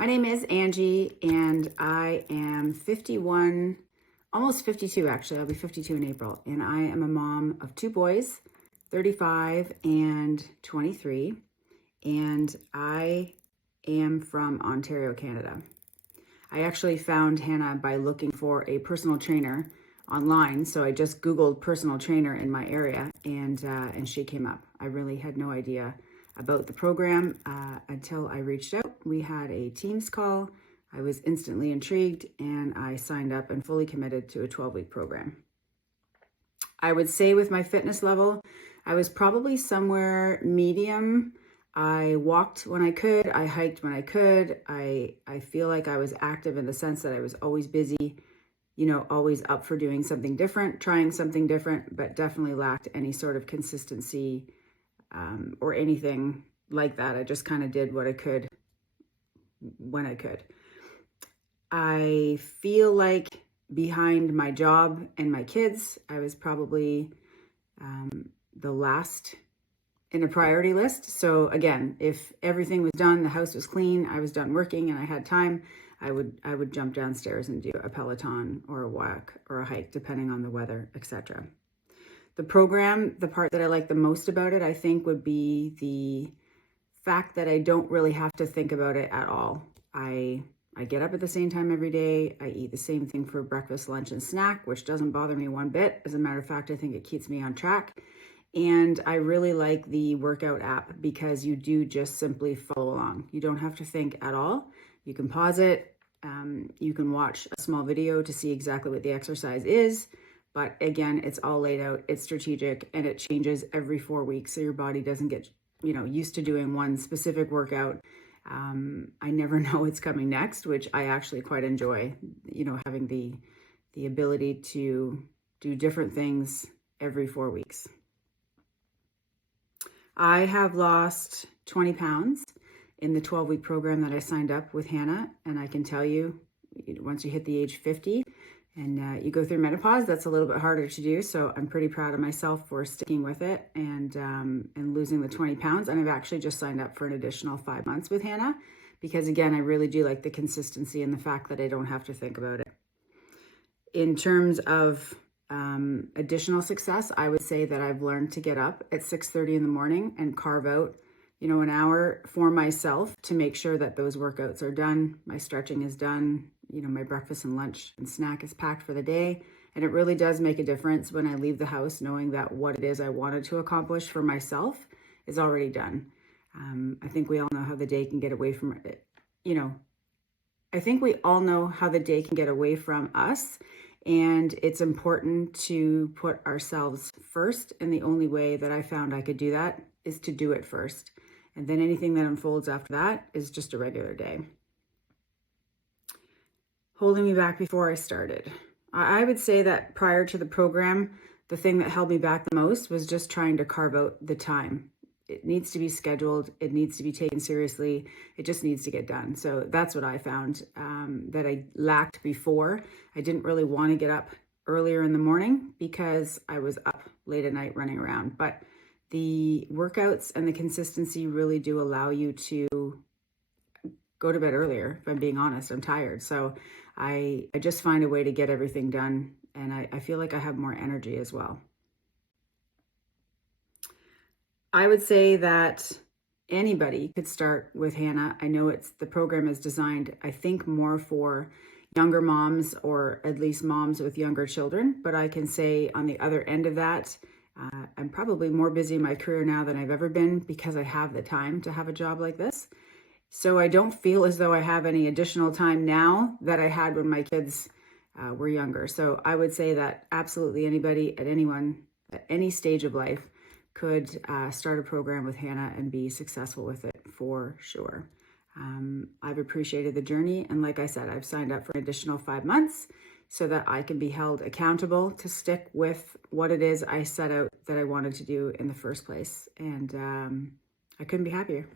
My name is Angie and I am 51, almost 52 actually. I'll be 52 in April. And I am a mom of two boys, 35 and 23. And I am from Ontario, Canada. I actually found Hannah by looking for a personal trainer online. So I just Googled personal trainer in my area and she came up. I really had no idea about the program until I reached out. We had a Teams call. I was instantly intrigued and I signed up and fully committed to a 12-week program. I would say with my fitness level, I was probably somewhere medium. I walked when I could, I hiked when I could. I feel like I was active in the sense that I was always busy, always up for doing something different, trying something different, but definitely lacked any sort of consistency or anything like that. I just kind of did what I could when I could. I feel like behind my job and my kids, I was probably the last in a priority list. So again, if everything was done, the house was clean, I was done working and I had time, I would jump downstairs and do a Peloton or a walk or a hike, depending on the weather, etc. The program, the part that I like the most about it, I think would be the fact that I don't really have to think about it at all. I get up at the same time every day. I eat the same thing for breakfast, lunch, and snack, which doesn't bother me one bit. As a matter of fact, I think it keeps me on track. And I really like the workout app because you do just simply follow along. You don't have to think at all. You can pause it. You can watch a small video to see exactly what the exercise is. But again, it's all laid out, it's strategic, and it changes every 4 weeks. So your body doesn't get, used to doing one specific workout. I never know what's coming next, which I actually quite enjoy, having the ability to do different things every 4 weeks. I have lost 20 pounds in the 12-week program that I signed up with Hannah. And I can tell you, once you hit the age 50 and you go through menopause, that's a little bit harder to do. So I'm pretty proud of myself for sticking with it and losing the 20 pounds. And I've actually just signed up for an additional 5 months with Hannah because, again, I really do like the consistency and the fact that I don't have to think about it. In terms of additional success, I would say that I've learned to get up at 6:30 in the morning and carve out, an hour for myself to make sure that those workouts are done. My stretching is done. My breakfast and lunch and snack is packed for the day. And it really does make a difference when I leave the house, knowing that what it is I wanted to accomplish for myself is already done. I think we all know how the day can get away from it. I think we all know how the day can get away from us. And it's important to put ourselves first. And the only way that I found I could do that is to do it first. And then anything that unfolds after that is just a regular day. Holding me back before I started. I would say that prior to the program, the thing that held me back the most was just trying to carve out the time. It needs to be scheduled. It needs to be taken seriously. It just needs to get done. So that's what I found that I lacked before. I didn't really want to get up earlier in the morning because I was up late at night running around. But the workouts and the consistency really do allow you to go to bed earlier. If I'm being honest, I'm tired. So I just find a way to get everything done. And I feel like I have more energy as well. I would say that anybody could start with Hannah. I know the program is designed, I think, more for younger moms or at least moms with younger children. But I can say on the other end of that, I'm probably more busy in my career now than I've ever been because I have the time to have a job like this. So I don't feel as though I have any additional time now that I had when my kids were younger. So I would say that absolutely anybody at any stage of life could start a program with Hannah and be successful with it for sure. I've appreciated the journey. And like I said, I've signed up for an additional 5 months so that I can be held accountable to stick with what it is I set out that I wanted to do in the first place. And I couldn't be happier.